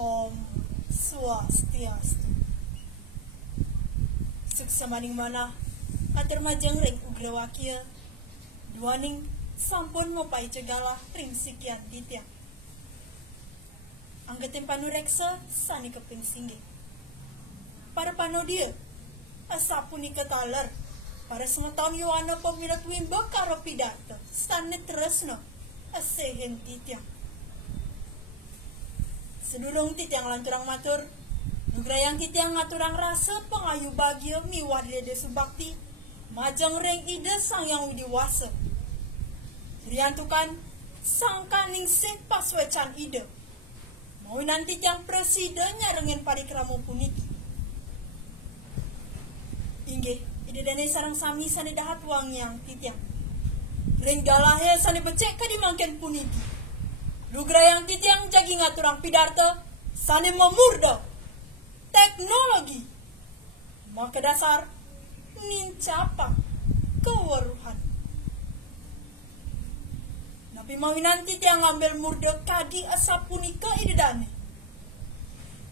Om Swastiastu. Suksamaning mana atur majeng ring ugrawakia duaning sampun mopai cegala ring sikian ditya. Anggetin panureksa sani keping singgi. Para panodia asapuni ketaler para sengetaon yuana pemilat wimba karo pidato sani tresno asehen ditya. Sedulung titiang lanturang matur, nugrayang titiang ngaturang rasa pengayu bagia miwar dede subakti, majang reng ide sang yang widiwasa. Riantukan sang kaning seh paswecan ide, mau nanti tiang presiden nyarengin parikramo puniki. Inggih, ide dene sarang sami sani dahat wang yang titiang. Reng galahe sani becek kadimangken puniki. Nugrayang titiang jagi ngaturang pidarta sani memurda teknologi maka dasar nincapa keweruhan. Napi mawinan titiang ngambil murda kadi asapunika idedane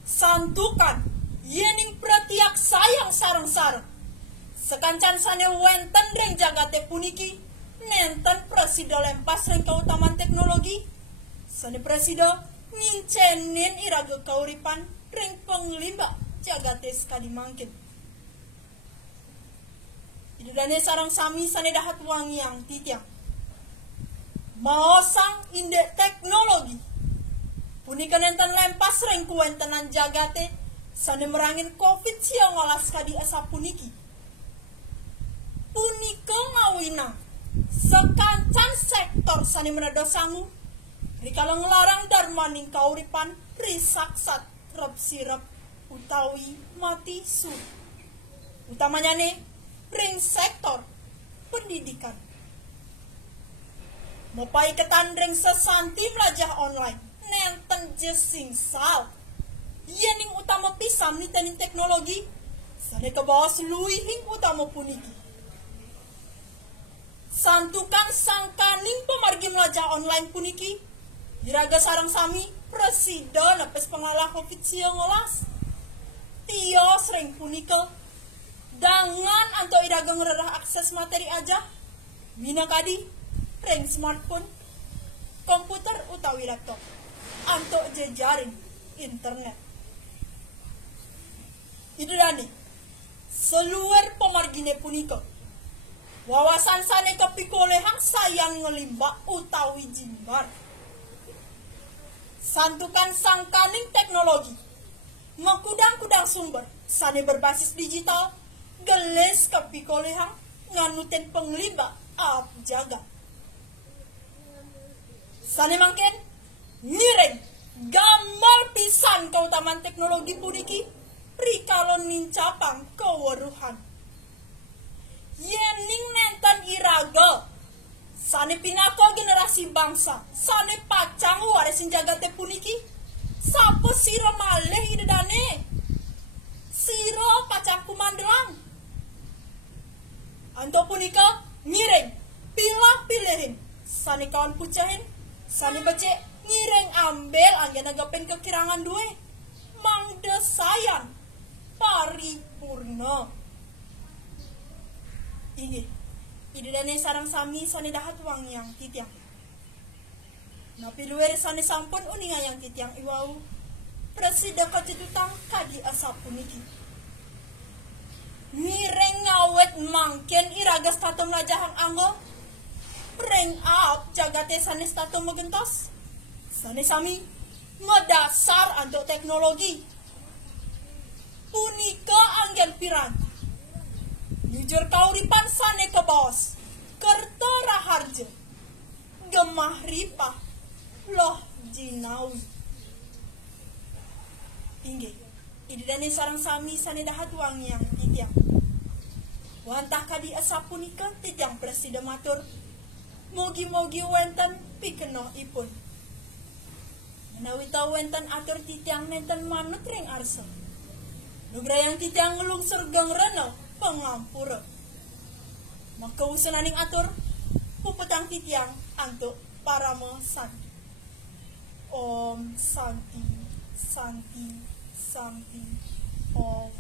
santukan yening pratiak sayang sarang-sarang sekancan sane wenten reng jagate puniki nenten presida lempas reng keutamaan teknologi. Sani presida ngincenin iraga kauripan ring penglimba jagates kadimangkin. Idudane sarang sami sani dahat wangi yang titiang. Maosang indek teknologi. Punika nenten lempas ring kuentenan jagate sani merangin covid siang ngolas kadi asapuniki. Punika ngawinang sekancan sektor sani menedosangu rikala ngelarang darmaning kauripan risaksat rep sirep utawi mati su. Utamanya nih ring sektor pendidikan. Mopai ketan ring sesanti melajah online nenten jesing sal. Yening utama pisam nitenin teknologi sane ke bawah seluihing utama puniki. Santukan sangkaning pemargi melajah online puniki diraga sarang sami presiden apes pengalah COVID-19 tios ring punika dangan anto iraga ngererah akses materi aja mina kadi ring smartphone komputer utawi laptop anto jejaring internet itu dani seluar pemargine punika wawasan sane kepikolehang sayang ngelimba utawi jimbar. Santukan sangkaning teknologi ngekudang-kudang sumber sane berbasis digital geles kepikolehang nganutin pengliba ap jaga sane mangken nyireng gamal pisan keutamaan teknologi puniki rikalon nincapang keweruhan yening nenten iraga sane pinako generasi bangsa sane pacang waresin jagate puniki sapa siro maleh idedane siro pacang kumandelang anto punika ngireng pilah-pilehin sane kawan pucahin sane becek ngireng ambel anggen agapen kekirangan duwe mangdesayan paripurna ini idedane sarang sami sane dahat wang yang titiang. Napi luwer sane sampun uninga yang titiang iwau. Presida kacetutang kadi asapuniki. Mireng ngawet mangken iragas tato melajahang anggo. Reng up jagate sane tato megentos. Sane sami medasar antuk teknologi. Punika anggen piranti. Jujur kauripan sane ke bos kerto raharja gemah ripah loh jinawi inggih idedane sarang sami sane dahat wang yang titiang wantah kadi asapunika titiang presiden matur mogi-mogi wenten pikenoh ipun menawi tau wenten atur titiang nenten manut ring arsa nugrayang titiang ngelungsur gang reno pengampura maka usunaning atur puputang titiang antuk parama santi Om Santi Santi, Santi, Om.